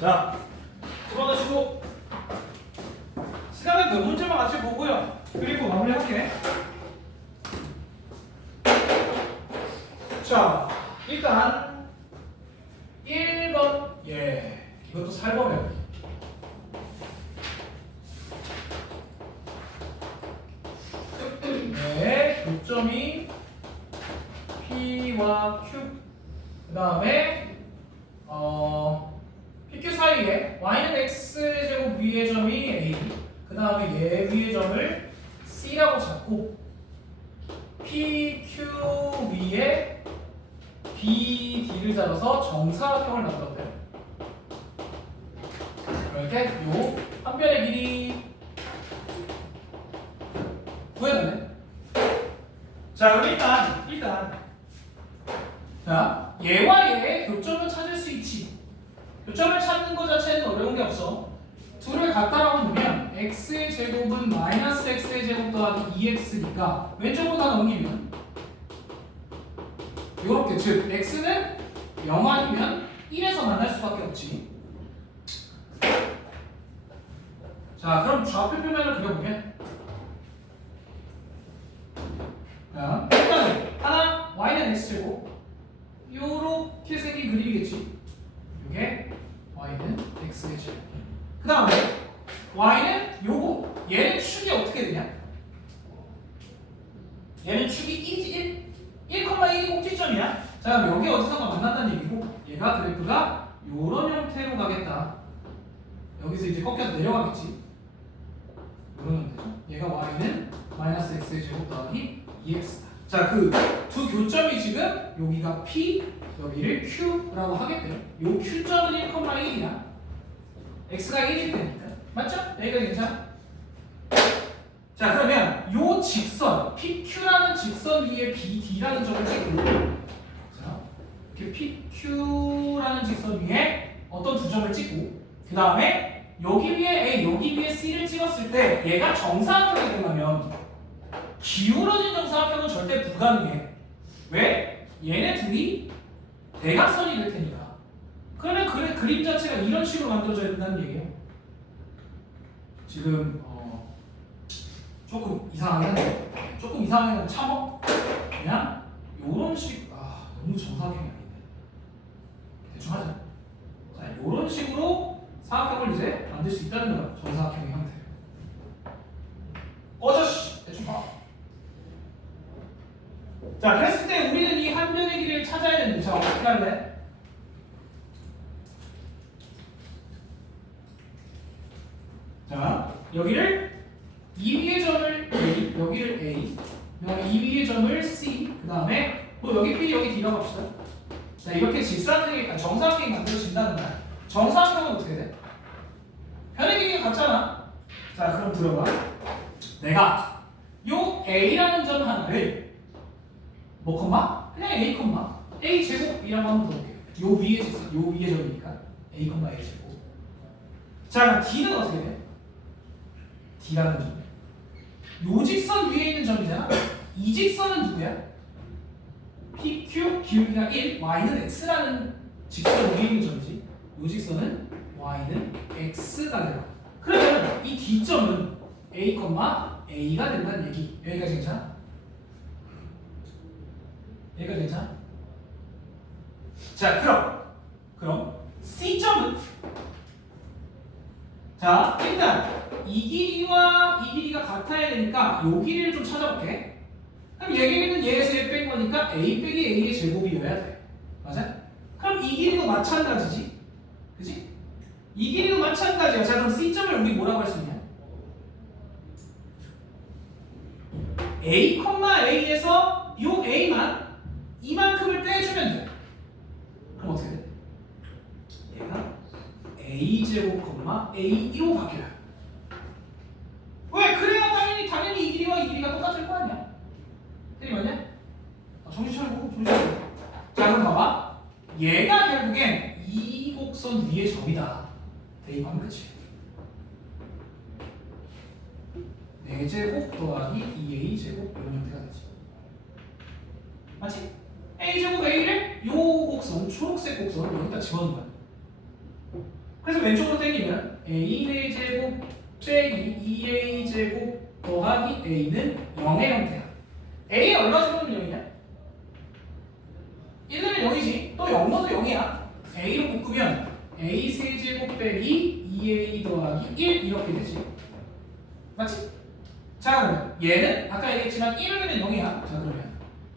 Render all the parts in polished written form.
자, 집어넣으시고 시간은 몇 문제만 같이 보고요. 그리고 마무리할게. 자, 일단 1번. 예, 이것도 살벌해요. 네, 교점이 P와 Q, 그 다음에 PQ 사이에 y는 x제곱 위의 점이 A, 그 다음에 얘 위의 점을 C라고 잡고 PQ 위에 BD를 잡아서 정사각형을 만들었대요. 이렇게 요 한 변의 길이 구해냈네. 자, 그럼 일단 자, 얘와 얘의 교점을 찾을 수 있지. 교점을 찾는 것 자체는 어려운 게 없어. 둘을 갖다라고 두면 x의 제곱은 마이너스 x의 제곱 더하기 2x니까 왼쪽으로 다 넘기면 요렇게, 즉 x는 0 아니면 1에서 만날 수밖에 없지. 자, 그럼 좌표 표면을 그려보면 자, 일단 하나 y는 x제곱 요렇게 생긴 그림이겠지. 요게 y는 x의 제곱. 그 다음에 y는 요거, 얘는 축이 어떻게 되냐? 얘는 축이 1,1이 꼭지점이야. 자, 그럼 여기 어디선가 만난다는 얘기고, 얘가 그래프가 요런 형태로 가겠다. 여기서 이제 꺾여서 내려가겠지. 요런 형태죠. 얘가 y는 마이너스 x의 제곱 더하기 2x다. 자, 그 두 교점이 지금 여기가 P, 여기를 Q라고 하겠대요. 요 Q점은 1,1이야. x가 1일 테니까. 맞죠? 여기가 괜찮아? 자, 그러면 요 직선 PQ라는 직선 위에 BD라는 점을 찍고, 자, 이렇게 PQ라는 직선 위에 어떤 두 점을 찍고, 그 다음에 여기 위에 A, 여기 위에 C를 찍었을 때 얘가 정사각형이 되려면 기울어진 정사각형은 절대 불가능해. 왜? 얘네 둘이 대각선이 될 테니까. 그러면 그림 자체가 이런 식으로 만들어져야 된다는 얘기예요. 지금 조금 이상하긴 한데, 조금 이상하긴 참어. 그냥 요런 식, 너무 정사각형이 아닌데 대충 하자. 자, 요런 식으로 사각형을 이제 만들 수 있다는 거야. 정사각형의 형태. 어저씨 대충 봐. 자, 그랬을 때 우리는 이 한 변의 길이를 찾아야 되는데, 자, 어떻게 할래? 자, 여기를 2 위의 점을 A, 여기를 A, 그 다음에 2 위의 점을 C, 그 다음에 뭐 여기 B, 여기 D라고 합시다. 자, 이렇게 직사각형이, 정사각형이 만들어진다는 거야. 정사각형은 어떻게 돼? 변의 길이가 같잖아. 자, 그럼 들어봐. 내가 요 A라는 점 하나를 뭐 콤마? 그냥 A 제곱이라고 한번 넣을게요. 요 위에 직선, 요 위에 점이니까 A 제곱. 자, 그럼 D는 어떻게 돼? D라는 점. 요 직선 위에 있는 점이잖아. 이 직선은 누구야? PQ, 기울기가 1, Y는 X라는 직선 위에 있는 점이지. 요 직선은 Y는 X가 되라. 그러면 이 D점은 A, A가 된다는 얘기. 여기까지 괜찮아? 여기까지 괜찮아? 자, 그럼 C점은, 자, 일단 이 길이와 이 길이가 같아야 되니까 요 길이를 좀 찾아볼게. 그럼 얘 길이는 얘에서 얘 뺀 거니까 A 빼기 A의 제곱이어야 돼. 맞아? 그럼 이 길이도 마찬가지지? 그지? 이 길이도 마찬가지야. 자, 그럼 C점을 우리 뭐라고 할 수 있냐? A, A에서 요 A만 이만큼을 빼주면 돼. 그럼 어떻게 돼? 얘가 A제곱, A1로 바뀌어요. 왜? 그래야 당연히 이 길이와 이 길이가 똑같을 거 아니야? 틀리 맞냐? 정신 차리고. 자, 그럼 봐봐. 얘가 결국엔 이 곡선 위의 점이다. 대입하면 끝이야. 4제곱 더하기 2A제곱 이런 형태가 되지. 맞지? A제곱 A를 요 곡선, 초록색 곡선을 여기다 집어넣는 거야. 그래서 왼쪽으로 당기면 a 제곱 빼기 2a 제곱 더하기 a는 0의 형태야. a 얼마 집어넣으면 0이냐? 1은 0이지. 또 0 넣어도 0이야. a로 묶으면 a 세제곱 빼기 2a 더하기 1 이렇게 되지. 맞지? 자 그러면 얘는 아까 얘기했지만 1을 넣으면 0이야. 자 그러면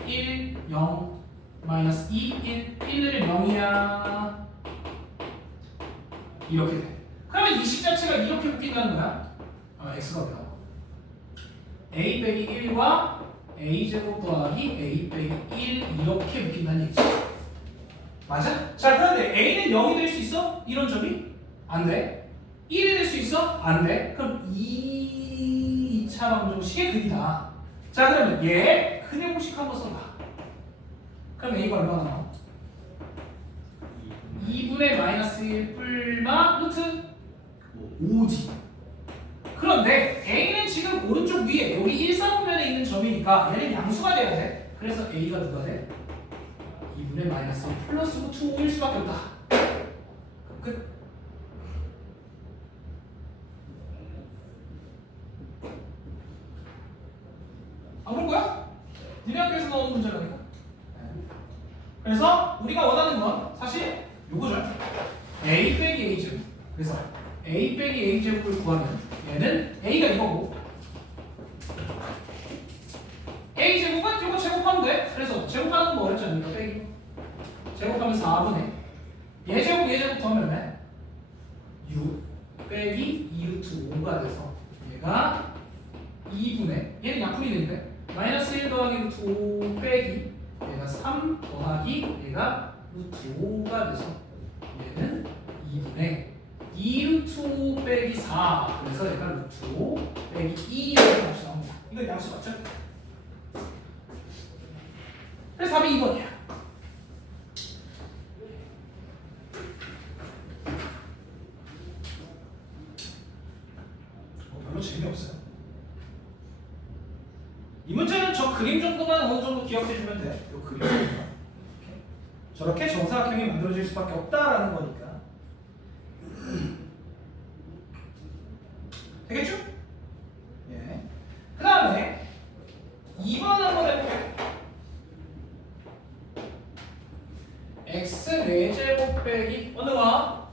1, 0, 마이너스 2, 1, 1을 0이야. 이렇게 돼. 그러면 이 식 자체가 이렇게 묶인다는 거야. x가 나와. a 빼기 1과 a 제곱 더하기 a 빼기 1 이렇게 묶인다는 얘기지. 맞아? 자 그런데 a는 0이 될 수 있어? 이런 점이? 안 돼. 1이 될 수 있어? 안 돼. 그럼 2차 방정식의 근이다. 자 그러면 얘 근의 공식 한번 써봐. 그럼 a가 얼마나 나와? 2분의 마이너스 1 뿔마 루트 5지. 그런데 a는 지금 오른쪽 위에 여기 1사분면에 있는 점이니까 얘는 양수가 돼야 돼. 그래서 a가 누가 돼? 2분의 마이너스 1 플러스 루트 5일 수밖에 없다. 끝. 안 볼 거야? 니네 학교에서 나오는 문제라니까. 그래서 우리가 원하는 건 사실 요거죠. a 빼기 a 제곱. 그래서 a 빼기 a 제곱을 구하면 얘는 a가 이거고 a 제곱은 요거 제곱하면 돼. 그래서 제곱하는 거 어렵지 않으니까 빼기. 제곱하면 4분의 얘 제곱 더하면 6 빼기 2루트 5가 돼서 얘가 2분의 얘는 약분이 되는데 마이너스 1 더하기 루트 5 빼기 얘가 3 더하기 얘가 루트 5가 돼서 얘는 2분의 2루트 5 빼기 4 그래서 얘가 루트 5 빼기 2라는 값이 나옵니다. 이건 양수 맞죠? 그래서 답이 2번이야. 별로 재미없어요. 이 문제는 저 그림 정도만 어느 정도 기억해주면 돼. 이 그림 정도만. 저렇게 정사각형이 만들어질 수밖에 없다라는 거니까. 되겠죠? 예. 그 다음에 2번 한번 해볼게요. x 4제곱 빼기 어느 거?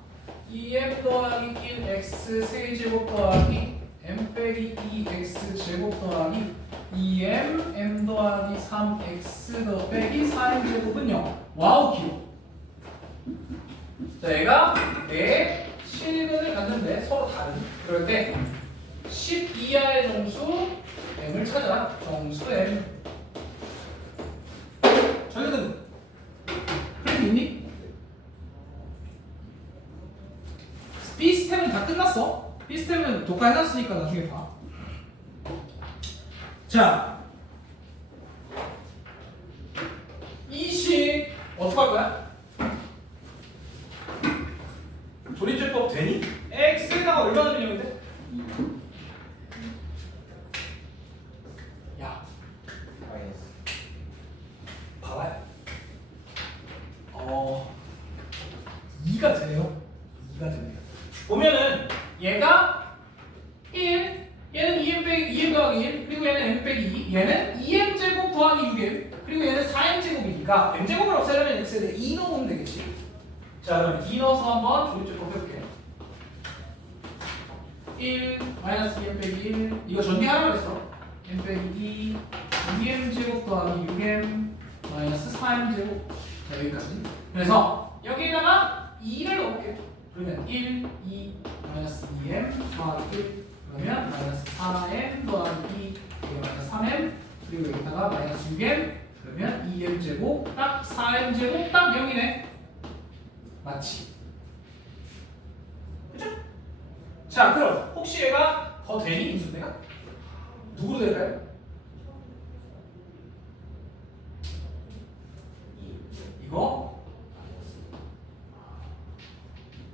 2m 더하기 1 x 세제곱 더하기 m 빼기 2x 제곱 더하기 2m m 더하기 3x 더 빼기 4m 제곱은 0. 와우 기호. 자 얘가 내 실근을 갖는데 서로 다른. 그럴 때 10 이하의 정수 m을 찾아. 정수 m. 전류등 그래도 있니? B스텝은 다 끝났어. B스텝은 독화해놨으니까 나중에 봐. 자, 이 식 어떻게 할 거야? 조립제법 되니? x에다가 얼마 넣으면 돼? 야, 봐봐요. 2가 돼요. 2가 됩니다. 보면은 얘가 1, 얘는 2m 빼기 2m 더하기 1, 그리고 얘는 m 빼기 2, 얘는 2m 제곱 더하기 6m, 그리고 얘는 4m 제곱이니까 m 제곱을 없애려면 x에 대해 2 넣으면 되겠지. 자, 그럼 2 넣어서 한번 조립제법 해볼게요. 1 마이너스 2m 빼기 1 이거 전개하라고 했어. m 빼기 2 2m 제곱 더하기 6m 마이너스 4m 제곱. 자, 여기까지. 그래서 여기에다가 2를 넣을게요. 그러면 1, 2 마이너스 2m 더하기 1 그러면 마이너스 4m 더하기 2 여기 마이너스 3m 그리고 여기다가 마이너스 6m 그러면 2m 제곱 딱 4m 제곱 딱 0이네. 맞지? 그죠? 자 그럼 혹시 얘가 더 되니? 인수대가? 누구로 될까요? 이거?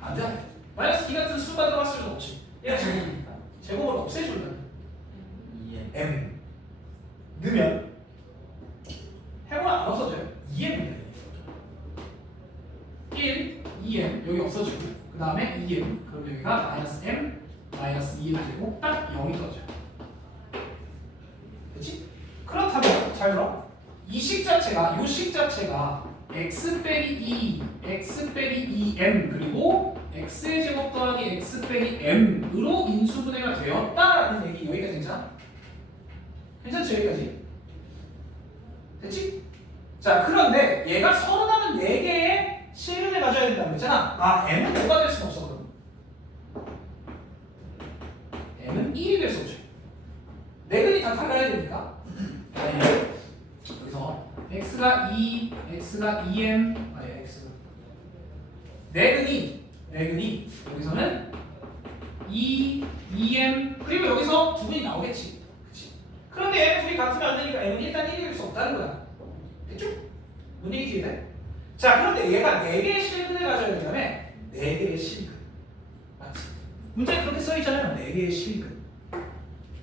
안 돼. 마이너스 2 같은 수가 들어갔을 수는 없지. 얘가 제곱이니까. 제곱을 없애주면 m 넣으면 해보면 안 없어져요. 2m입니다. 1, 2m 여기 없어지고 그 다음에 2m. 그럼 여기가 마이너스 m 마이너스 2m 되고 딱 0이 떨어져요. 그렇지? 그렇다면 잘 들어. 이 식 자체가 이 식 자체가 x 빼기 2, x 빼기 2m 그리고 x의 제곱 더하기 x 빼기 m으로 인수분해가 되었다라는 얘기 여기까지 괜찮아? 괜찮지 여기까지? 됐지? 자 그런데 얘가 서로 다른 4개의 실근을 가져야 된다고 했잖아. 아 m은 뭐가 될 수는 없어 그럼. m은 1이 될 수 없죠. 4근이 다 달라야 되니까. 여기서 x가 2, x가 2m, 아니 x 4근이 여기서는 2, 2m 그리고 여기서 2근이 나오겠지. 그치? 그런데 얘는 둘이 같으면 안 되니까 m은 일단 1이 될 수 없다는 거야. 됐죠? 뭔 얘기지 이해? 자 그런데 얘가 4개의 실근을 가져야 되잖아요. 4개의 실근 맞지? 문제에 그렇게 써있잖아요. 4개의 실근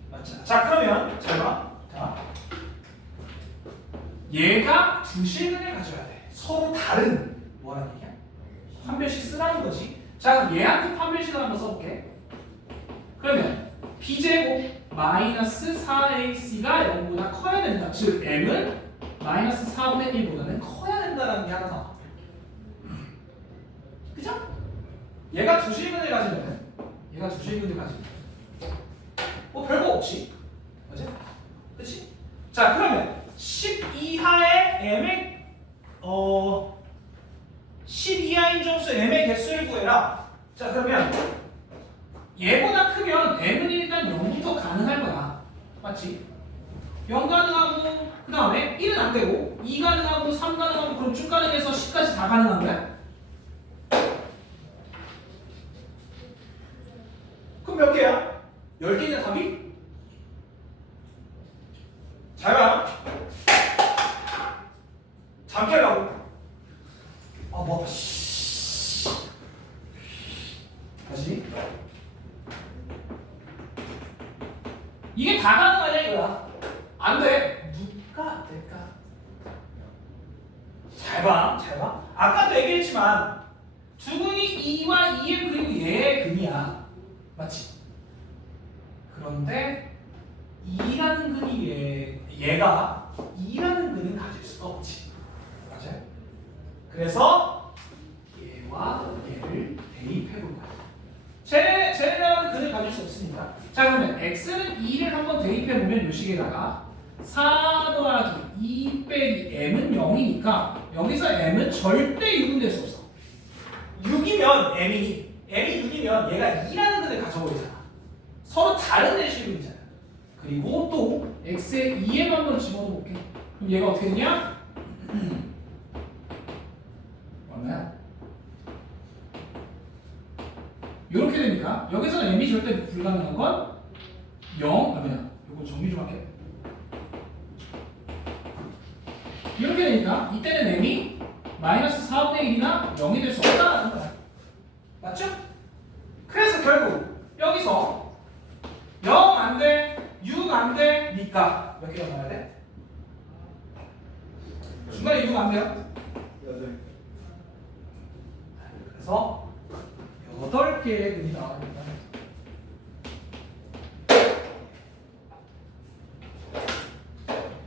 맞잖아. 자 그러면 잘 봐. 자 얘가 2실근을 가져야 돼. 서로 다른 뭐라는 얘기야? 판별식 쓰라는 거지. 자 그럼 얘한테 판별식을 한번 써볼게. 그러면 b제곱 마이너스 4ac가 0보다 커야 된다. 즉 m은 마이너스 4분의 1보다는 커야 된다는 게 하나 나와. 그죠? 얘가 2실근을 가지면 뭐 별거 없지. 맞지? 그치? 자 그러면 10 이하의 m의 10 이하인 점수 m의 개수를 구해라. 자 그러면 얘보다 크면 m은 일단 0부터 가능할 거야. 맞지? 0 가능하고 그 다음에 1은 안 되고 2 가능하고 3 가능하고 그럼 쭉 가능해서 10까지 다 가능한 거야? 그럼 몇 개야? 10개인데 답이? 잘 봐. 잠게 하려고. 아 뭐. 다시. 이게 다 가능하냐 이거야. 안 돼. 누가 안 될까? 잘 봐. 아까도 얘기했지만 두근이 2와 2m 그리고 얘의 근이야. 맞지? 그런데 2라는 근이 얘가 2라는 근은 가질 수가 없지. 맞아요? 그래서 얘와 얘를 대입해볼 거야. 쟤네랑은 근을 가질 수 없으니까. 자 그러면 x는 2를 한번 대입해보면 요 식에다가 4 더하기 2 빼기 m은 0이니까 여기서 m은 절대 6은 될 수 없어. 6이면 m이 6이면 얘가 2라는 근을 가져버리잖아. 서로 다른 대실근이잖아. 그리고 또 x에 2m 한번 집어넣어볼게. 그럼 얘가 어떻게 되냐? 맞나요? 이렇게 되니까 여기서는 m이 절대 불가능한 건 0, 아니야. 이거 정리 좀 할게. 이렇게 되니까 이때는 m이 마이너스 4분의 1이나 0이 될 수 없다라는 거야. 맞죠? 그래서 결국 여기서 0 안 돼, 6 안 되니까 몇 개가 나와야 돼? 중간에 6 안 돼요? 8. 그래서 8개의 근이 나옵니다.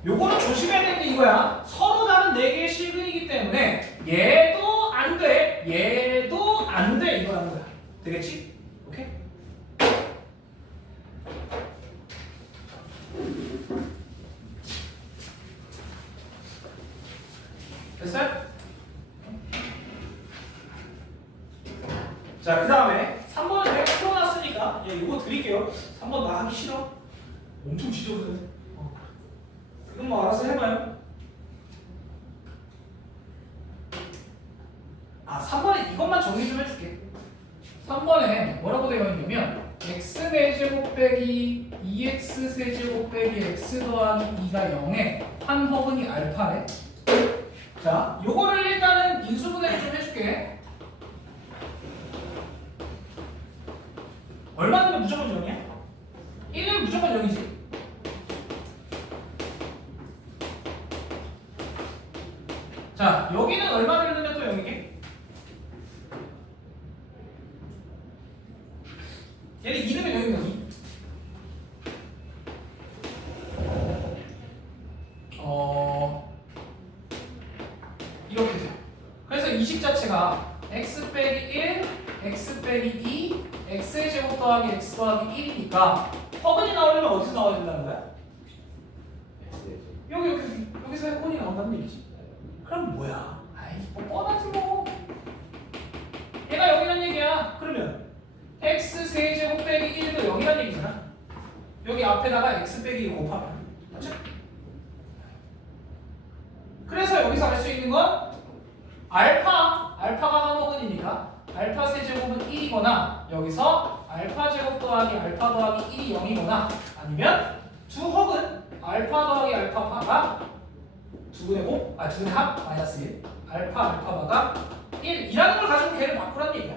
요거는 조심해야 되는 게 이거야. 서로 다른 4개의 실근이기 때문에 얘도 안 돼, 얘도 안 돼 이거라는 거야. 되겠지? 오케이? 됐어요? 자, 그 다음에 3번은 내가 풀어놨으니까 이거 드릴게요. 3번 나 하기 싫어. 엄청 지저분해. 그럼 뭐 알아서 해봐요. 아, 3번에 이것만 정리 좀 해줄게. 3번에 뭐라고 되어 있냐면 x 4제곱 빼기 2x 세제곱 빼기 x 더하기 2가 0에 한 허근이 알파래. 자, 요거를 일단은 인수분해를 좀 해줄게. 얼마 되면 무조건 0이야? 1은 무조건 0이지. 자, 여기는 얼마를 넣으면 또 0이게? 얘는 2넣으면 여기 뭐니? 이렇게 돼요. 그래서 이 식 자체가 x 빼기 1, x 빼기 2, x의 제곱 더하기 x 더하기 1이니까 허근이 나오려면 어디서 나와야 된다는 거야? 여기서 허근이 나온다는 얘기지. 그럼 뭐야? 아이 뭐 뻔하지 뭐. 얘가 여기란 얘기야. 그러면 x 세제곱 빼기 1도 여기란 얘기잖아. 여기 앞에다가 x 빼기 1 곱하면 맞죠? 그래서 여기서 알 수 있는 건 알파가 항허근이니까 알파 세제곱은 1이거나 여기서 알파 제곱 더하기 알파 더하기 1이 0이거나 아니면 두 허근 알파 더하기 알파 바가 2분의 5, 2분의 합 마이너스 1 알파 바가 1이라는 걸 가지고 걔를 바꾸란 얘기야.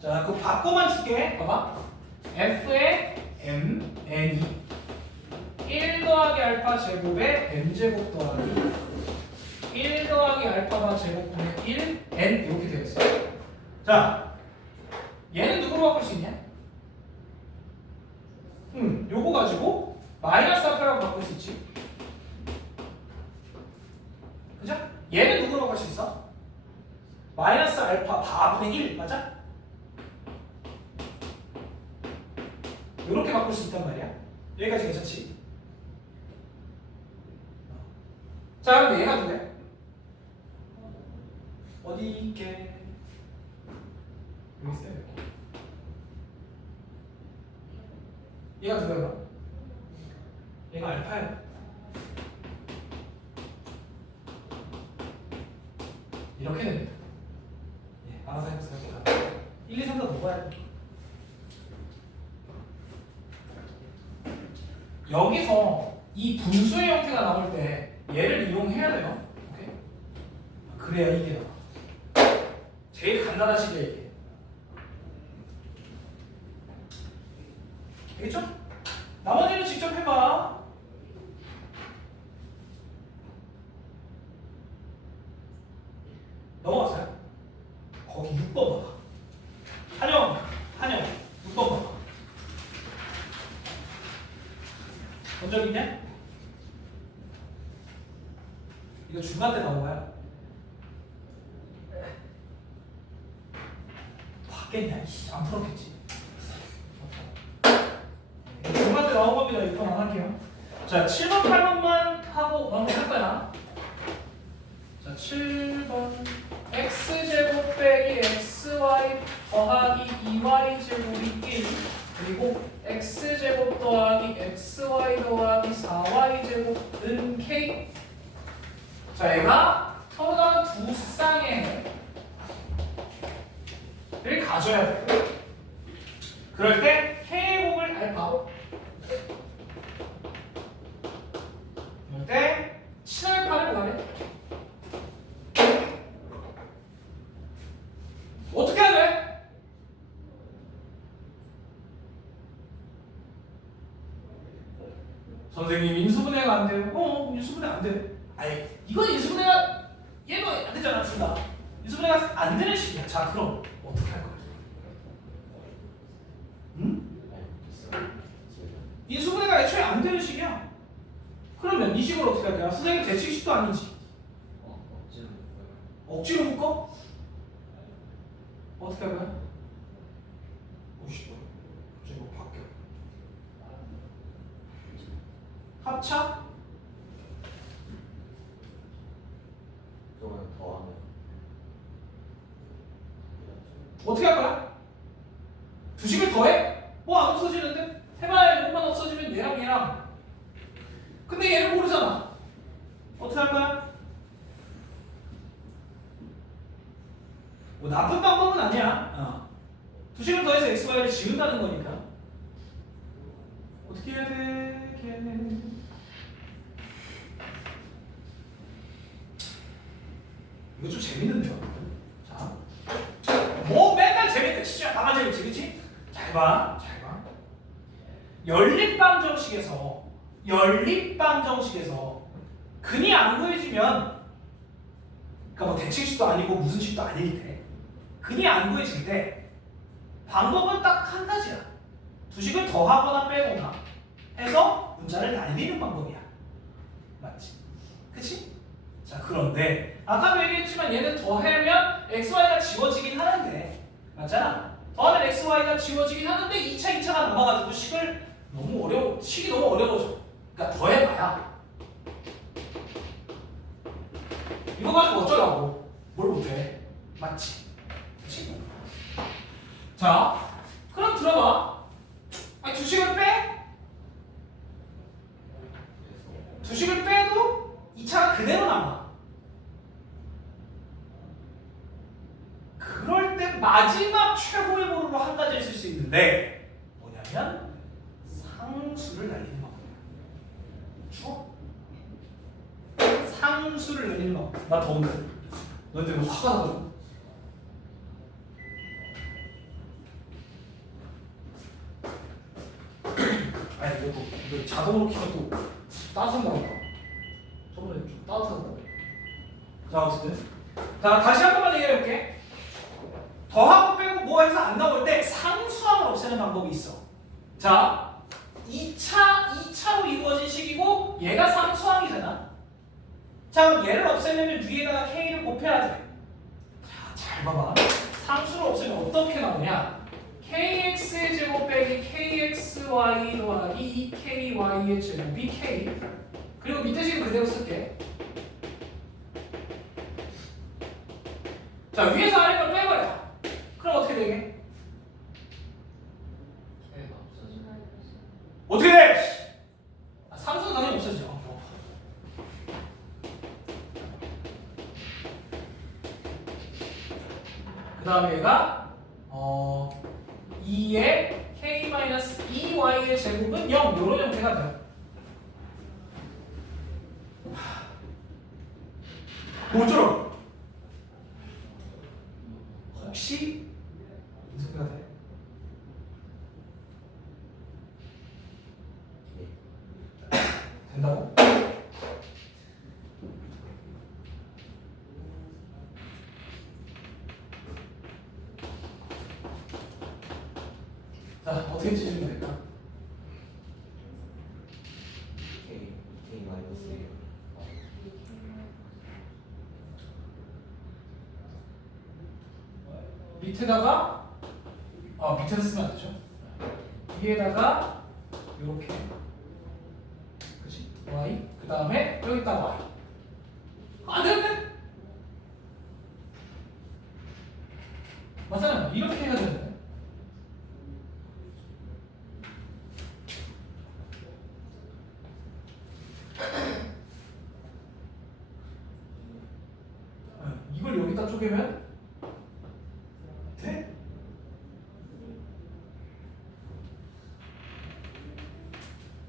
자, 그거 바꿔만 줄게. 봐봐. f의 m, n이 1 더하기 알파 제곱에 n 제곱 더하기 1 더하기 알파가 제곱분의 1 n 이렇게 되어 있어요. 자, 얘는 누구로 바꿀 수 있냐? 요거 가지고 마이너스 알파라고 바꿀 수 있지. 그죠? 얘는 누구로 바꿀 수 있어? 마이너스 알파 바분의 1 맞아? 요렇게 바꿀 수 있단 말이야. 여기까지 괜찮지? 자, 그럼 얘가 누구야? 어디 있게? 여기 있어요. 여기. 얘가 누구야? 얘가 알파야. 이렇게 됩니다. 예, 알아서 해보세요. 1, 2, 3, 4 먹어야 돼. 여기서 이 분수의 형태가 나올 때 얘를 이용해야 돼요. 오케이? 그래야 이게 나와. 제일 간단한 식이야 이게. 되겠죠? 나머지는 직접 해봐. 넘어갔어요? 거기 6번 봐봐. 한영 6번 봐봐. 본 적 있냐? 이거 중간 때 나온 거야? 봤겠냐? 안 풀었겠지. 중간 때 나온 겁니다. 6번 안 할게요. 자, 7번, 8번만 하고 마무리할 거야. 자, 7번 x제곱 빼기 xy 더하기 2y 제곱이 1 그리고 x제곱 더하기 xy 더하기 4y 제곱은 k. 자, 얘가 서로 다른 두 쌍의 를 가져야 돼. 그럴 때 k제곱을 알파, 그럴 때 친알파를 구하래. 어떻게 해야 돼? 선생님 인수분해가 안 돼요. 인수분해 안 돼. 아니 이건 인수분해가 얘도 안 되잖아. 둘 다. 인수분해가 안 되는 식이야. 자, 그럼 어떻게 할 거야? 응? 인수분해가 애초에 안 되는 식이야. 그러면 이 식을 어떻게 할 거야? 선생님 대칭식도 아니지. 억지로 묶어? 어떻게 할 거야? 오씨, 갑자기 뭐 바뀌어. 합차? 그거는 더하면 어떻게 할 거야? 두 식을 더해? 뭐 안 없어지는데? 해봐야 이것만 없어지면 얘랑 근데 얘를 모르잖아. 어떻게 할 거야? 뭐 나쁜 방법은 아니야. 두 식을 더해서 x, y를 지운다는 거니까. 어떻게 해야 돼? 이거 좀 재밌는데요? 자, 뭐 맨날 재밌게 치죠. 나만 재밌지, 그치? 잘 봐. 연립방정식에서 근이 안 구해지면, 그러니까 뭐 대칭식도 아니고 무슨 식도 아닐 때, 근이 안 구해질 때 방법은 딱 한 가지야. 두식을 더하거나 빼거나 해서 문자를 날리는 방법이야. 맞지? 그치? 자, 그런데 아까도 얘기했지만 얘는 더하면 xy가 지워지긴 하는데 맞잖아? 더하면 xy가 지워지긴 하는데 2차가 남아가지고 식이 너무 어려워져. 그러니까 더해봐야 이거 가지고 어쩌라고. 뭘 못해. 맞지? 그치? 자, 그럼 들어봐. 아니, 두식을 빼? 두식을 빼도 2차가 그대로 남아. 그럴 때 마지막 최고의 보루로 한 가지를 쓸 수 있는데 뭐냐면 상수를 날리는 방법이야. 추워? 상수를 날리는 방법. 나 더운데. 너 때문에 화가 나가지고. 아니 이거 자동으로 키면 또 따뜻한 거 같다. 저번에 좀 따뜻한 거. 자 어쨌든 자 다시 한 번만 얘기해볼게. 더하고 빼고 뭐 해서 안 나올 때 상수항을 없애는 방법이 있어. 자 2차로 이루어진 식이고 얘가 상수항이잖아. 자 그럼 얘를 없애려면 위에다가 k를 곱해야 돼. 자 잘 봐봐. 상수를 없애면 어떻게 나오냐. kx의 제곱 빼기 kxy 더하기 2ky의 제곱이 k. 그리고 밑에 식은 그대로 쓸게. 자 위에서 아래로 빼버려. 그럼 어떻게 되게? k가 없어지네. 어떻게 돼? 상수는 당연히 없어지죠. 그 다음에 얘가 2의 k-2y의 제곱은 0 이런 형태가 돼요. 뭐죠? 혹시 무슨 소리가 돼? 된다고? 자 어떻게 찢으면 될까? k 마이너스 1. 밑에다가 밑에서 쓰면 안 되죠. 위에다가 이렇게 그렇지 y 그 다음에 여기다가 y 안 되는데 맞잖아요. 이렇게 해야 되는데 이걸 여기다 쪼개면 돼?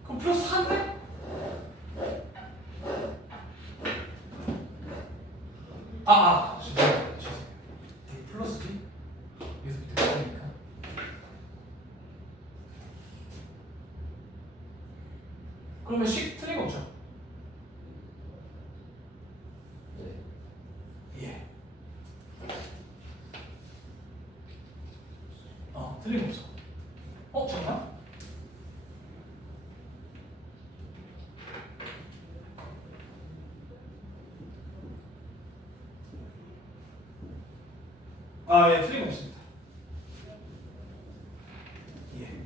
그럼 플러스 4인데? 죄송해요. 플러스지? 여기서 밑에 빼니까 그러면 식 틀림없죠? 네. 예. 틀림없어. 잠깐. 예, 틀림없습니다. 예.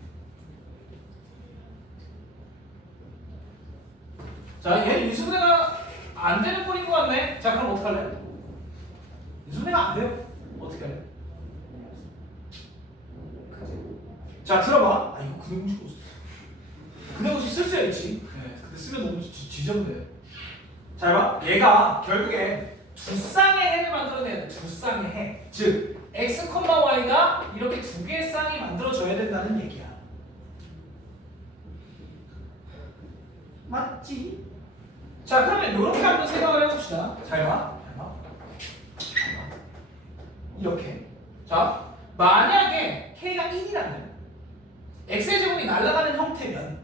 자, 얘 인수분해가 안 되는 꼴인 것 같네. 자, 그럼 어떡할래? 인수분해가 안 돼요. 어떻게 할래? 자, 들어봐. 이거 근해공식 없어. 근해공식 쓸 수야 있지. 네, 근데 쓰면 너무 지저분해. 잘 봐. 얘가 결국에 두 쌍의 해를 만들어내야 돼. 두 쌍의 해. 즉, x, y가 이렇게 두 개의 쌍이 만들어져야 된다는 얘기야. 맞지? 자, 그러면 이렇게 한번 생각을 해봅시다. 잘 봐. 이렇게. 자, 만약에 k가 1이라면 x의 제곱이 날아가는 형태면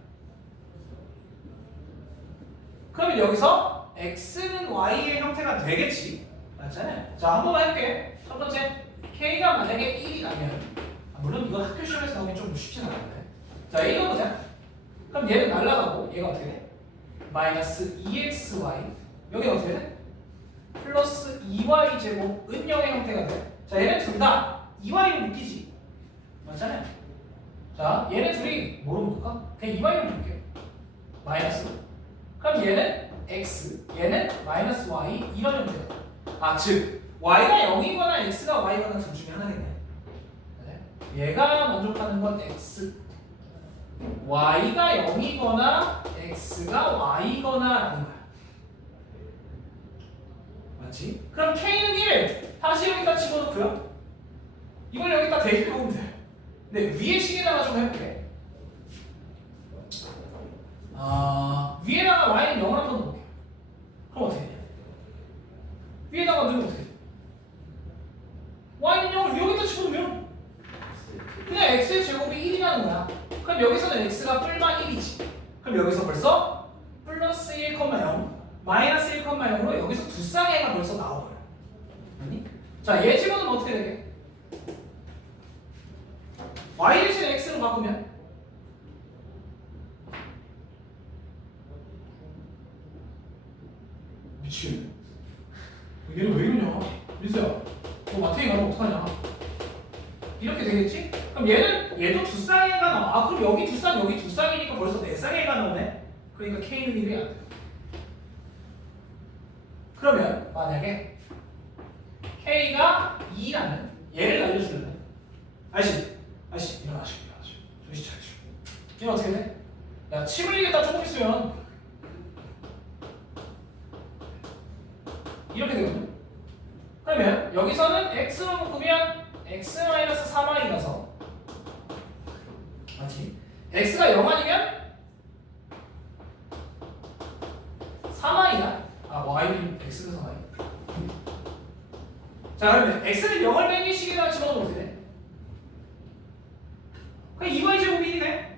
그러면 여기서 x는 y의 형태가 되겠지. 맞잖아요. 자, 한 번만 해볼게. 첫 번째, k가 만약에 1이라면 물론 이건 학교 시험에서 나오긴 좀 쉽진 않은데. 자, 이거 보자. 그럼 얘는 날라가고 얘가 어떻게 돼? 마이너스 2xy. 여기 어떻게 돼? 플러스 2y 제곱 은영의 형태가 돼. 자, 얘네 둘 다 2y를 묶이지. 맞잖아요. 자, 얘네 둘이 뭐로 묶을까? 그냥 2y로 묶을게. 마이너스. 그럼 얘는 x, 얘는 마이너스 y 이런 형태가 돼. 아, 즉 y가 0이거나 x가 y거나 둘 중에 하나겠네. 얘가 만족하는 건 x, y가 0이거나 x가 y거나라는 거야. 맞지? 그럼 k는 1. 다시 여기다 집어넣고요. 이걸 여기다 대입해보면 돼. 근데 위에 식에다가 좀 해볼게. 위에다가 y는 0을 한번 넣을게. 그럼 어떻게 되냐? 위에다가 넣으면 어떻게 돼? y는 0을 여기다 집어넣으면 그냥 x의 제곱이 1이라는 거야. 그럼 여기서는 x가 뿔만 1이지. 그럼 여기서 벌써 플러스 1,0, 마이너스 1,0으로 여기서 두 쌍의가 벌써 나와버려. 아니? 자, 얘 집어넣으면 어떻게 되게? y 대신 x로 바꾸면 미치겠네. 얘는 왜 이러냐? 민수야, 너 마태에 가면 어떡하냐? 이렇게 되겠지? 그럼 얘도 두 쌍의가 나와. 아, 그럼 여기 두 쌍, 여기 두 쌍이니까 벌써 네 쌍의가 나오네? 그러니까 K는 1이 안 돼. 그러면 만약에 K가 2라면 얘를 날려주려면 아저씨 일어나시고 정신 차리시고 이건 어떻게 돼? 야, 침 흘리겠다 조금 있으면 이렇게 되거든. 그러면 여기서는 X로 묶으면 x-3y라서 맞지? x가 0 아니면 3y야. 아, y는 x가 3y. 자, 그러면 x는 0을 빼기 식에다가 집어넣으면 어떻게 돼? 그럼 2y 제곱이 1이네.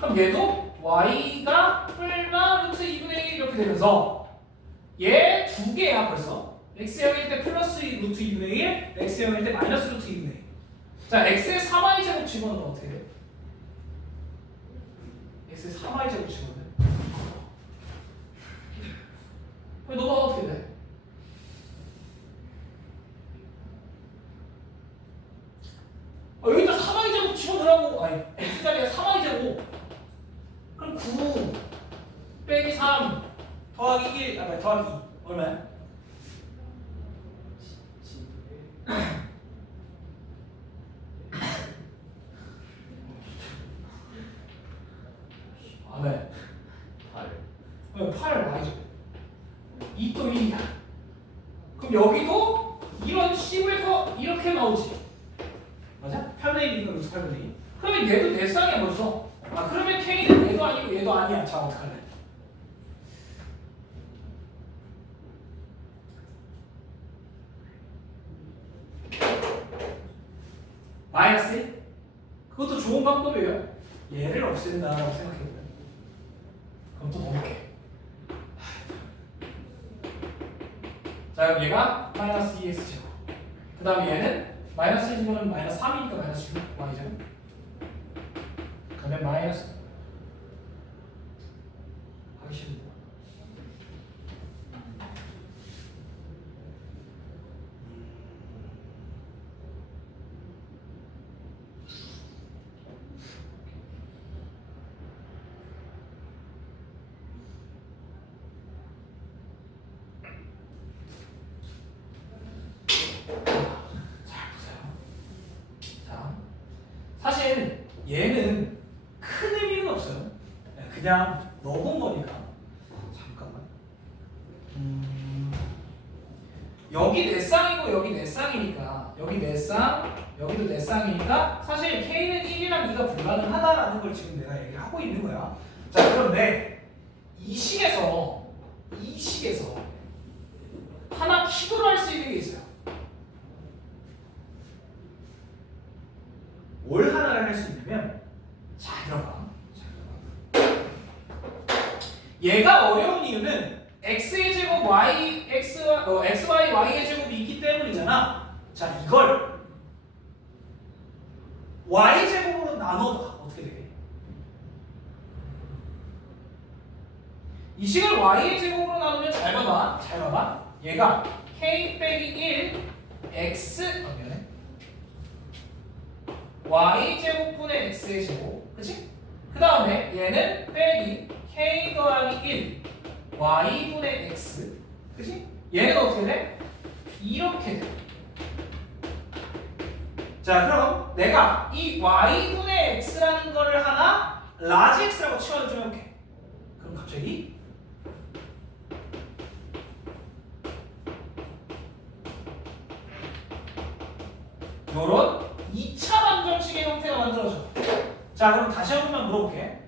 그럼 얘도 y가 뿔마 루트 2분의 1 이렇게 되면서 얘 두 개야 벌써. x0일 때 플러스 루트 2분의 1, x0일 때 마이너스 루트 2분의 1. 자, x의 3y 제곱 집어넣으면 어떻게 돼? x의 3y 제곱 집어넣으면 왜 너가 어떻게 돼? 여기다 3y 제곱 집어넣으라고. 아니, x자리에 3y 제곱. 그럼 9 빼기 3 더하기 1, 더하기 2 얼마야? 네. 8 y죠. 2 또 1이야. 그럼 여기도 이런 식을 거 이렇게 나오지. 맞아? 8분의 1이니까 루트 8분의 1. 그러면 얘도 내 쌍이야 벌써. 아, 그러면 K는 얘도 아니고 얘도 아니야. 자, 어떡할래? 마이너스 1? 그것도 좋은 방법이에요. 얘를 없앤다라고 생각해보면 그럼 또 넣을게. 자, 그럼 얘가 마이너스 2x 제곱. 그 다음에 얘는 마이너스 1이면 마이너스 3이니까 마이너스 6 y잖아. 그러면 마이너스 하기 싫은데. 사실 얘는 큰 의미는 없어요. 그냥 넣어본 거니까. 잠깐만. 여기 내 쌍이고 여기 내 쌍이니까 여기 내 쌍, 여기도 내 쌍이니까 사실 K는 1이랑 2가 불가능하다라는 걸 지금 내가 얘기를 하고 있는 거야. 자, 그런데 이 식에서 하나 킥으로 할 수 있는 게 있어요. 뭘 하나를 할 수 있냐면, 자, 들어봐. 얘가 어려운 이유는 x의 제곱 y, xy, y의 제곱이 있기 때문이잖아. 자, 이걸 y제곱으로 나눠봐. 어떻게 되게? 이 식을 y의 제곱으로 나누면 잘 봐봐. 잘 봐봐. 얘가 k 빼기 1 x 미안해. y제곱분의 x의 제곱. 그치? 그 다음에 얘는 빼기 k 더하기 1 y분의 x. 그치? 얘는 어떻게 돼? 이렇게 돼. 자, 그럼 내가 이 y분의 x라는 거를 하나 라지 x라고 치환을 해볼게. 그럼 갑자기 요런 2차 방정식의 형태가 만들어져. 자, 그럼 다시 한 번만 물어볼게.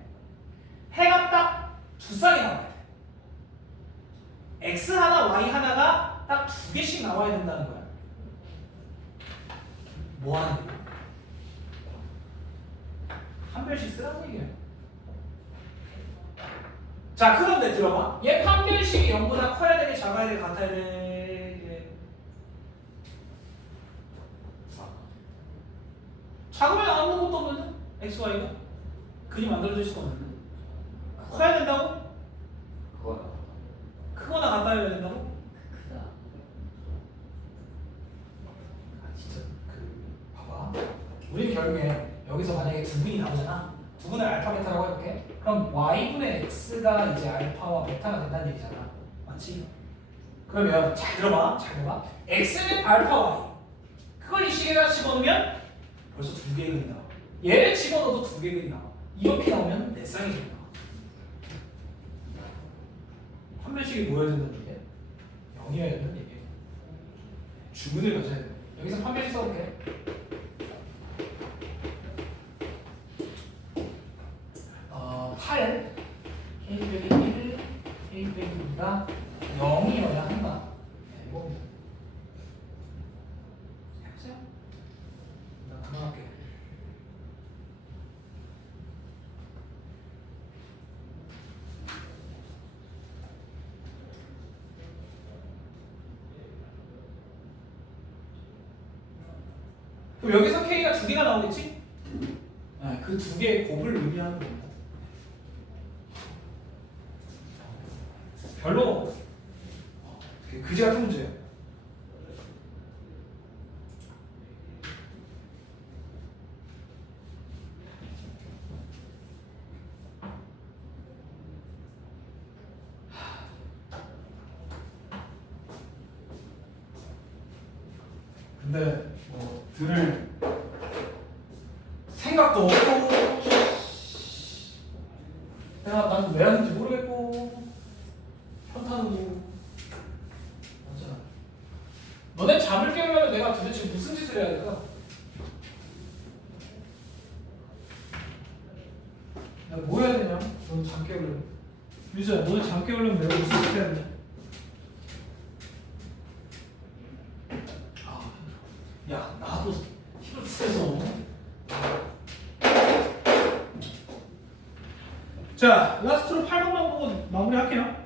해가 딱 두 쌍이 나와야 돼. x 하나, y 하나가 딱 두 개씩 나와야 된다는 거야. 뭐 하는 얘기야? 한 별씩 쓰라는 얘기야. 자, 그런데 들어봐. 얘 판별식이 0보다 커야 되게 작아야 돼, 같아야 돼. 작으면 아무것도 없는데? x, y가? 그림 만들어질 수가 없는데. 커야 된다고? 그거야. 크거나 같아야 된다고? 크다. 진짜 봐봐. 우리 결국에 여기서 만약에 두 분이 나오잖아. 두 분을 알파 베타라고 해볼게. 그럼 y분의 x가 이제 알파와 베타가 된다는 얘기잖아. 맞지? 그러면 잘 들어봐. 잘 들어봐. x는 알파 y. 그걸 이 식에다 집어넣으면 벌써 두 개의 근이 나와. 얘를 집어넣어도 두 개의 근이 나와. 이렇게 나오면 네 쌍이 나와. 판별식이 뭐여야 된다는 얘기야? 0이어야 된다는 얘기야. 주문을 가져야 돼. 여기서 판별식 써볼게. 8 k 빼기 1 k 빼기 2가 0이어야 한다. 네, 이겁니다. 해보세요. 나 그만할게. 그럼 여기서 k가 두 개가 나오겠지? 네, 그 두 개의 곱을 의미하는 겁니다. 별로 그지 같은 문제예요. 근데 뭐 들을 생각도 없고 내가 난 왜 하는지 모르겠고 편타고 맞아. 너네 잠을 깨우려면 내가 도대체 무슨 짓을 해야 될까? 야, 뭐 해야 되냐? 너는 잠 깨우려면 유주야, 너네 잠 깨우려면 내가 무슨 짓 해야 되냐? 야, 나도 힘을 세서. 자, 라스트로 8번만 보고 마무리할게요.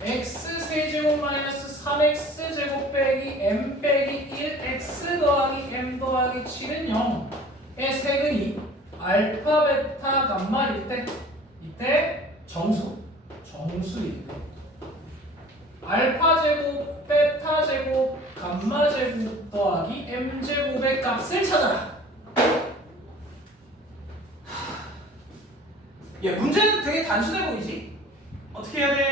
x 세제곱 마이너스 3x 제곱 빼기 m 빼기 1x 더하기 m 더하기 7은 0의 세근이 알파 베타 감마일 때 이때 정수일 때 알파 제곱 베타 제곱 감마 제곱 더하기 m 제곱의 값을 찾아라. 야, 문제는 되게 단순해 보이지? 어떻게 해야 되게?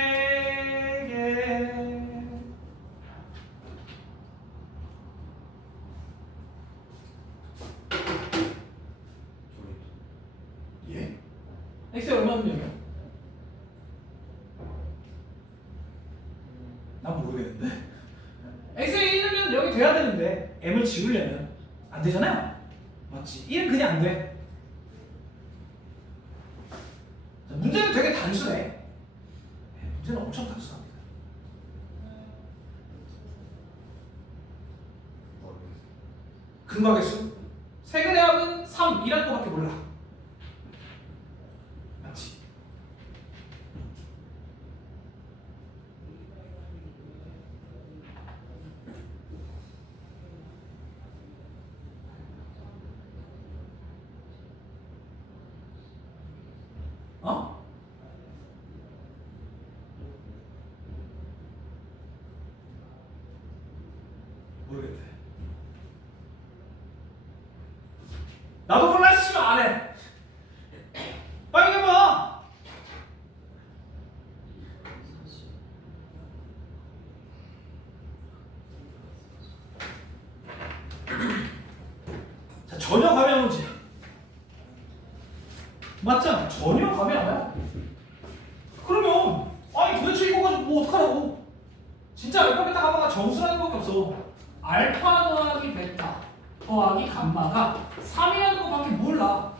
예? x에 얼마 분명이야? 난 모르겠는데. x에 1이면 여기 돼야 되는데 m을 지우려면 안 되잖아요. 맞지? 1은 그냥 안 돼. 자, 문제는 되게 단순해. 네, 문제는 엄청 단순합니다. 근각의 수? 세근의 합은 3이라는 거밖에 몰라. 맞지? 모르겠대. 나도 몰라 씨발 안 해. 빨리 해봐. 자, 전혀 감이 안 오지. 맞잖아. 전혀 감이 안 와요. 그러면 아니 도대체 이거 가지고 뭐 어떡하라고. 진짜 알파 베타 감마가 정수라는 것밖에 없어. 알파 더하기 베타 더하기 감마가 3이라는 것밖에 몰라.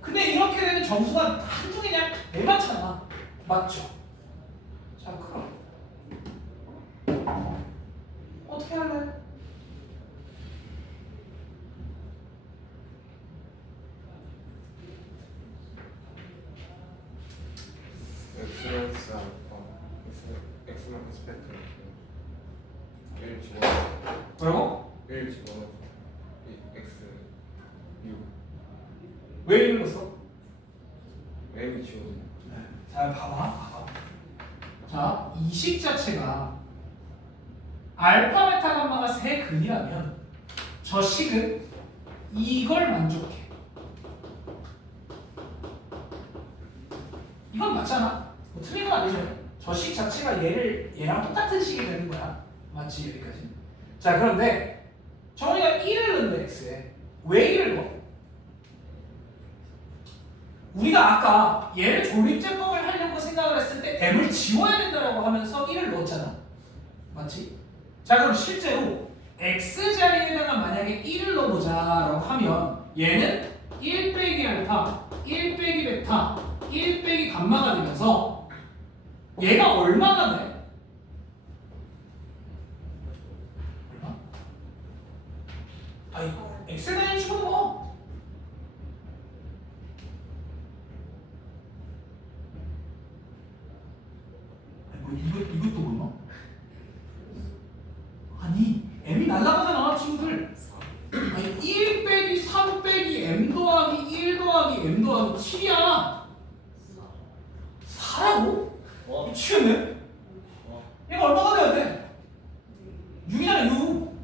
근데 이렇게 되는 정수가 한두 개냐? 개 많잖아. 맞죠? 자 그럼 어떻게 할래? X 알파 X 마이너스 베타 1 집어넣어 뭐라고? 1 집어넣어 X 6 왜 이런 거 써? M이 지워져. 자 봐봐. 자, 이 식 자체가 알파 베타 감마가 세 근이라면 저 식은 이걸 만족해. 이건 맞잖아. 뭐 틀린 건 아니죠. 저 식 자체가 얘랑 똑같은 식이 되는 거야. 맞지 여기까지. 자 그런데 정우이가 1을 넣는다 x에. 왜 1을 넣어? 우리가 아까 얘를 조립제법을 하려고 생각을 했을 때 m을 지워야 된다고 하면서 1을 넣었잖아. 맞지? 자 그럼 실제로 x자리에다가 만약에 1을 넣어보자라고 하면 얘는 1 빼기 알파, 1 빼기 베타, 1 빼기 감마가 되면서 얘가 얼마나 돼? 얼마? 아니 x에다 1 집어넣어. 이것도 몰라? 아니 m이 날라가잖아 친구들. 아니 1 빼기 3 빼기 m 더하기 1 더하기 m 더하기 7이야. 4라고? 미치겠네. 얘가 얼마가 돼야 돼? 6이잖아 6.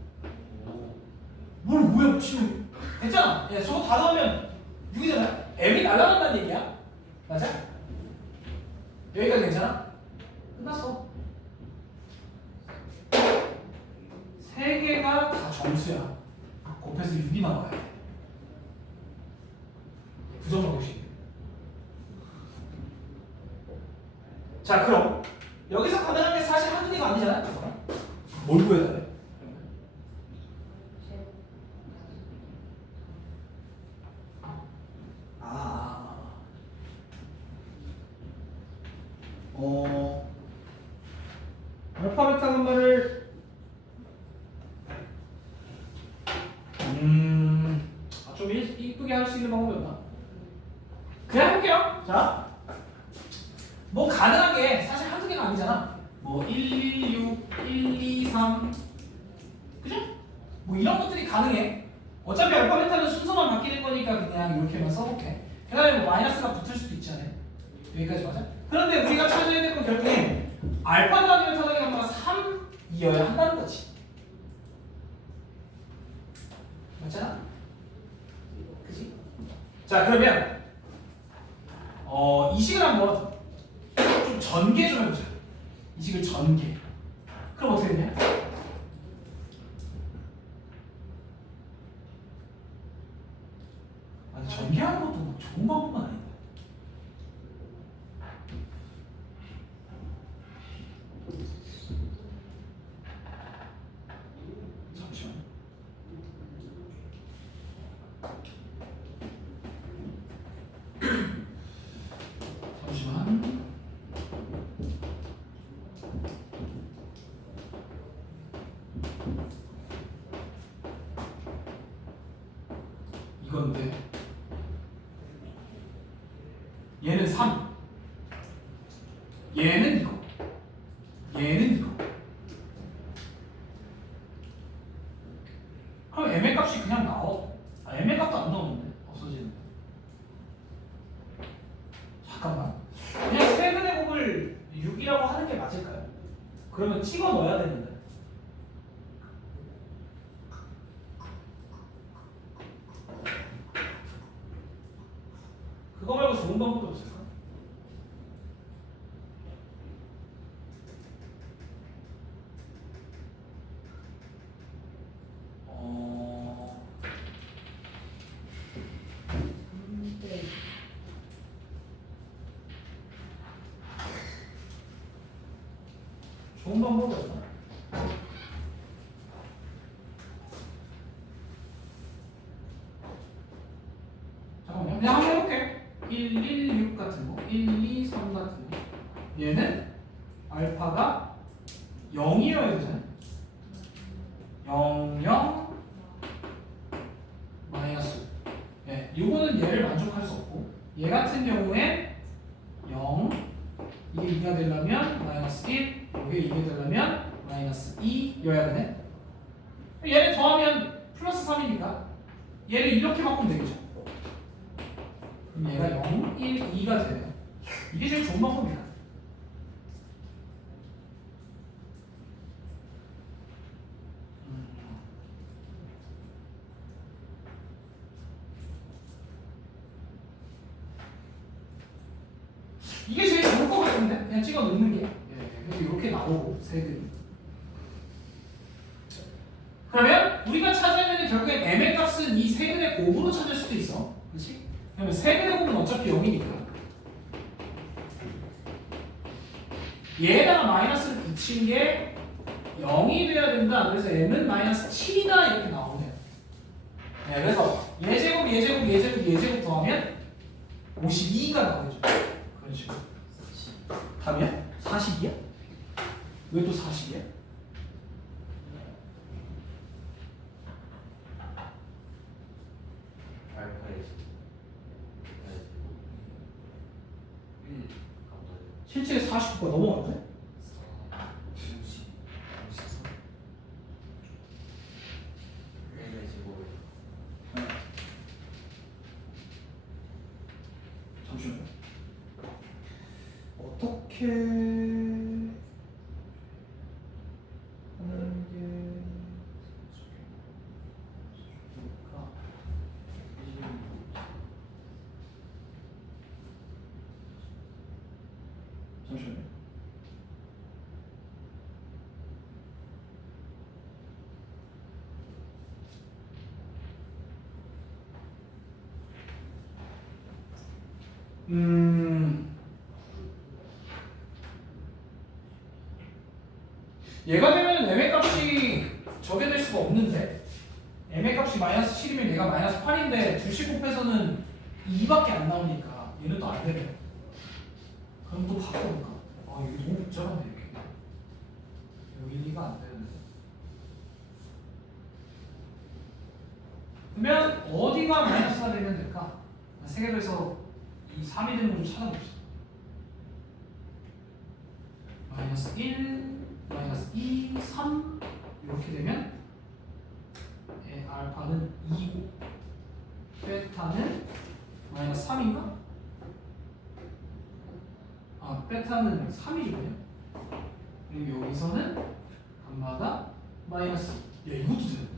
뭘 뭐야 미치면 됐잖아. 야 저거 다 넣으면 6이잖아. m이 날라간다는 얘기야. 맞아? 여기까지 괜찮아? 끝났어. 세 개가 다 점수야. 곱해서 6이 나와야 돼. 부정적 공식. 자 그럼 여기서 가능한 게 사실 한두 개가 아니잖아. 뭘 구해야 돼? 알파 베타 감마를 좀 이쁘게 할 수 있는 방법이 없나? 그냥 해볼게요. 자, 뭐 가능한 게 사실 한두 개가 아니잖아. 뭐 1, 1, 6, 1, 2, 3 그죠? 뭐 이런 것들이 가능해. 어차피 알파 베타는 순서만 바뀌는 거니까 그냥 이렇게만 써볼게. 그 다음에 뭐 마이너스가 붙을 수도 있잖아요. 여기까지 맞아? 그런데 우리가 찾아야 될 건 결국에 알파 더하기 베타 더하기 감마가 3이어야 한다는 거지. 맞잖아? 그지? 자 그러면 이 식을 한번 좀 전개 좀 해보자. 이 식을 전개. 그럼 어떻게 되냐? 아니 전개하는 것도 뭐 좋은 방법은 아닌데. 잠시만. 잠시만. 이건데 얘는 3, 얘는 이거, 얘는 이거. 그럼 m의 값이 그냥 나와. m의 값도 안 나오는데 없어지는데. 잠깐만. 그냥 세근의 곱을 6이라고 하는 게 맞을까요? 그러면 찍어 넣어야 되는데. 좋은 방법이 없을까? 네. 좋은 방법이 없나? 잠깐만요. 그냥 한번 해볼게. 1, 1, 6 같은 거, 1, 2, 3 같은 거. 얘는 알파가 0이어야 되잖아요. 0, 0, 마이너스. 네, 요거는 얘를 만족할 수 없고, 얘 같은 경우에 0, 이게 2가 되려면 마이너스 1, 이게 2가 되려면 마이너스 2여야 되네. 얘를 더하면 플러스 3이니까 얘를 이렇게 바꾸면 되겠죠. 그럼 얘가 0, 1, 2가 되네요. 이게 제일 좋은 방법이야. 이게 제일 좋을 것 같은데? 그냥 찍어 넣는 게. 그래서 이렇게 나오고, 세금이. 그러면 우리가 찾아야 되는 결국에 m의 값은 이 세근의 곱으로 찾을 수도 있어. 그렇지? 그러면 세근의 곱은 어차피 0이니까. 얘에다가 마이너스를 붙인 게 0이 돼야 된다. 그래서 m은 마이너스 7이다. 이렇게 나오네요. 네, 그래서 예제곱, 예제곱, 예제곱, 예제곱 더하면 52가 나오죠. 그런 식으로. 답이야? 40이야? 왜 또 40이야? 실제 49가 넘어가는데? 잠시만요. 어떻게 하는 게 좋을까? 잠시만요. 얘가 되면 m의 값이 저게 될 수가 없는데 m의 값이 마이너스 7이면 얘가 마이너스 8인데 둘씩 곱해서는 2밖에 안 나오니까 얘는 또 안 되네. 그럼 또 바꿔볼까? 아 이게 너무 복잡한데 이렇게 여기 1, 2가 안 되는데. 그러면 어디가 마이너스가 되면 될까? 세개별에서 이 3이 되는 걸 좀 찾아봅시다. 마이너스 1, 마이너스 2, 3 이렇게 되면 알파는 2고 베타는 마이너스 3인가? 아 베타는 3이거든요. 그리고 여기서는 감마가 마이너스 2. 야 이것도 되는데.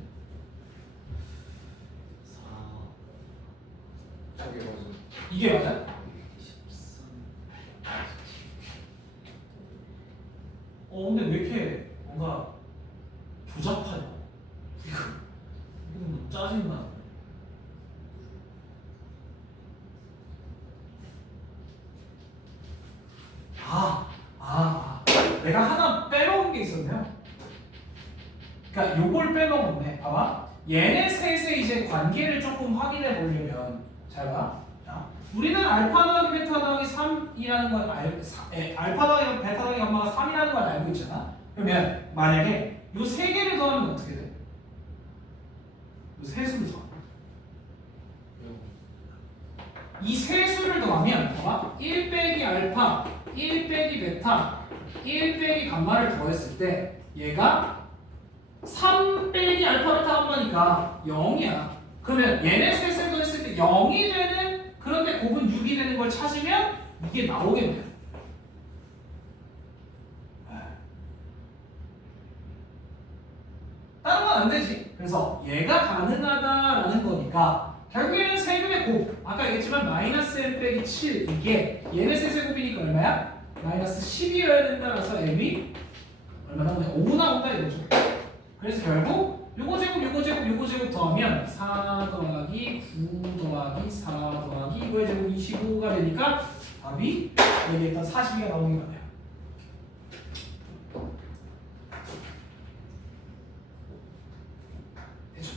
저기 맞아. 이게 맞아? 근데 왜 이렇게 뭔가 조잡하냐? 이거 뭐 짜증나. 내가 하나 빼먹은 게 있었네요. 그러니까 요걸 빼먹었네. 봐봐. 얘네 셋의 이제 관계를 조금 확인해 보려면 잘 봐. 자, 우리는 알파 더하기 베타 더하기 3이라는 걸 알파 더하기 베타 더하기 감마가 3이라는 걸 알고 있잖아. 그러면 만약에 요 세 개를 더하면 어떻게 돼? 요 세 수를 더하면 이 세 수를 더하면 봐봐. 1 빼기 알파, 1 빼기 베타, 1 빼기 감마를 더했을 때 얘가 3 빼기 알파 베타 감마니까 0이야. 그러면 얘네 셋을 더했을 때 0이 되는, 그런데 곱은 6이 되는 걸 찾으면 이게 나오겠네요. 다른 건 안 되지. 그래서 얘가 가능하다라는 거니까 결국에는 세금의 곱 아까 얘기했지만 마이너스 m 빼기 7 이게 얘네 세제곱이니까 얼마야? 마이너스 10이어야 된다라서 m이 얼마 나오냐? 5 나온다 이거죠. 그래서 결국 요거 제곱 더하면 4 더하기 9 더하기 4 더하기 이거의 제곱 25가 되니까 답이 얘기했던 42가 나오는 게 맞아요. 되죠?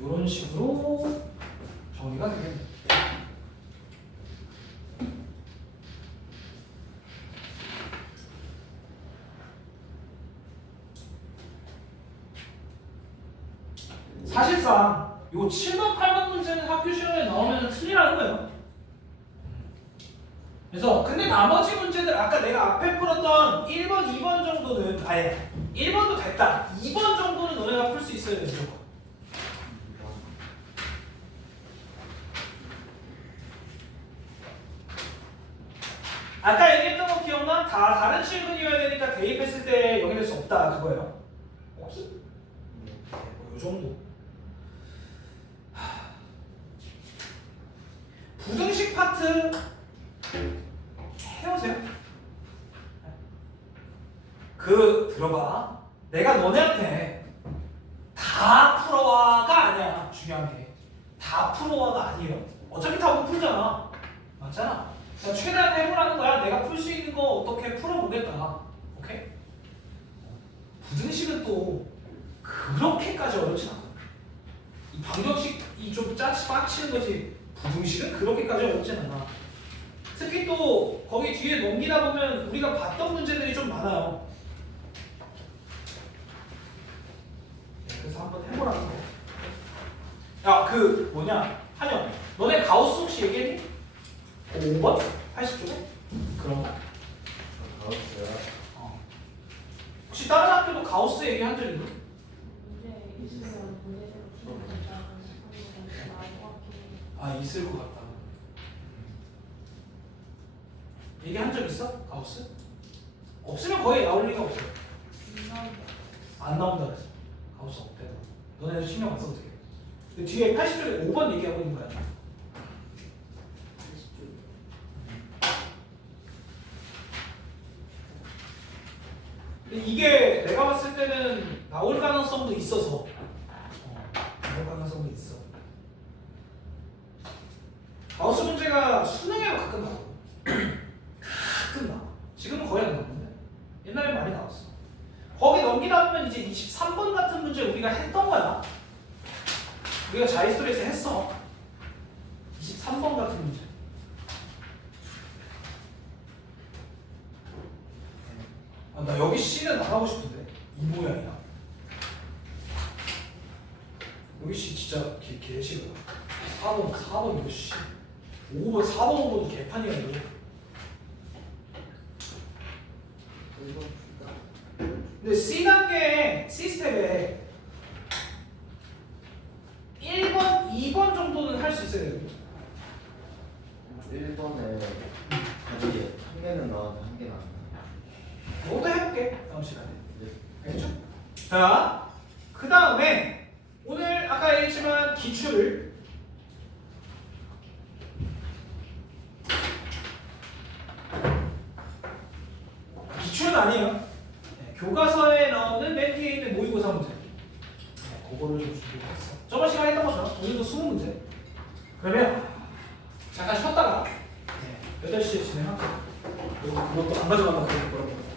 이런 식으로 정리가 되겠네요. 사실상 요 7번, 8번 문제는 학교 시험에 나오면 틀리라는 거예요. 그래서 근데 나머지 문제들 아까 내가 앞에 풀었던 1번, 2번 정도는 아예 1번도 됐다. 2번 정도는 너네가 풀 수 있어야 돼 무조건. 아까 얘기했던 거 기억나? 다 다른 실근이어야 되니까 대입했을 때 여기 될 수 없다 그거예요. 오케이? 요 정도. 부등식 파트 해오세요. 들어봐. 내가 너네한테 다 풀어와가 아니야. 중요한 게 다 풀어와가 아니에요. 어차피 다 못 풀잖아. 맞잖아. 그러니까 최대한 해보라는 거야. 내가 풀 수 있는 거 어떻게 풀어보겠다. 오케이? 부등식은 또 그렇게까지 어렵진 않아. 이 방정식 좀 빡치는 거지. 부등식은 그렇게까지 어렵진 않아. 특히 또 거기 뒤에 넘기다 보면 우리가 봤던 문제들이 좀 많아요. 그래서 한번 해보라는 거. 야, 한영, 너네 가우스 혹시 얘기했니? 5번? 80쪽에? 그런 거? 가우스야. 혹시 다른 학교도 가우스 얘기한 적 있니? 아, 있을 것 같다. 얘기한 적 있어? 가우스? 없으면 거의 나올 리가 없어. 안 나온다 그랬어. 가우스 없대. 너네들 신경 안 써도 돼. 근데 뒤에 80쪽에 5번 얘기하고 있는 거야. 근데 이게 내가 봤을 때는 나올 가능성도 있어서. 나올 가능성도 있어. 가우스 문제가 수능에도 가끔 나오고 가끔 나와. 지금은 거의 안 나오는데 옛날에 많이 나왔어. 거기 넘기다 보면 이제 23번 같은 문제 우리가 했던 거야. 우리가 자이스토리에서 했어. 23번 같은 문제. 아, 나 여기 C는 안 하고 싶은데 이 모양이야. 여기 C 진짜 개싫어. 4번 이거 씨. 5번 4번 5번도 개판이야 이거. 근데 C단계 C스텝에 1번, 2번 정도는 할 수 있어야 돼요. 1번에 답이 한 개는 나왔는데 한 개는 안 나왔어요. 이것도 해볼게 다음 시간에. 네. 알겠죠? 자, 그 다음에 오늘 아까 얘기했지만 기출을 기출은 아니에요. 네, 교과서에 나오는 맨 뒤에 있는 모의고사 문제. 네, 그거를 좀 준비했어. 저번 시간에 했던 것처럼 오늘도 20문제. 그러면 잠깐 쉬었다가 8시에 진행할게요. 그것도 안 가져가면 그럴 거라고.